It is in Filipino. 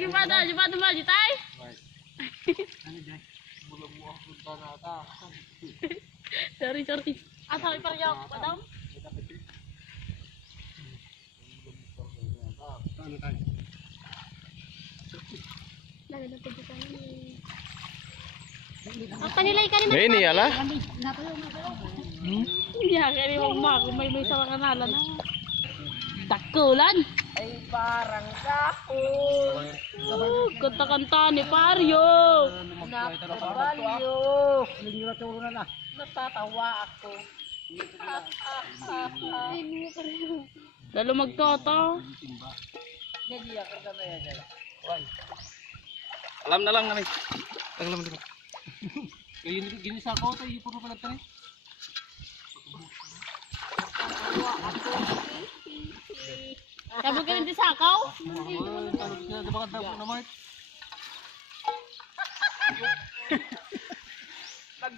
Gimana maju tay? Sorry. Asal iparnya padam. Apa nilai ka rin? Ini ya lah. Ya kaya mama ko may sa kanalan na. Dakulan. Ay parang kako. Kanta-kanta ni Paryo. Napabalyo. Natatawa ako. Lalo magtoto. Nagiyak ka na yan. Alam na lang namin. Alam na. Kaya gini sa ako tayo puro pala tayo. Sabi ka hindi sakaw? Nag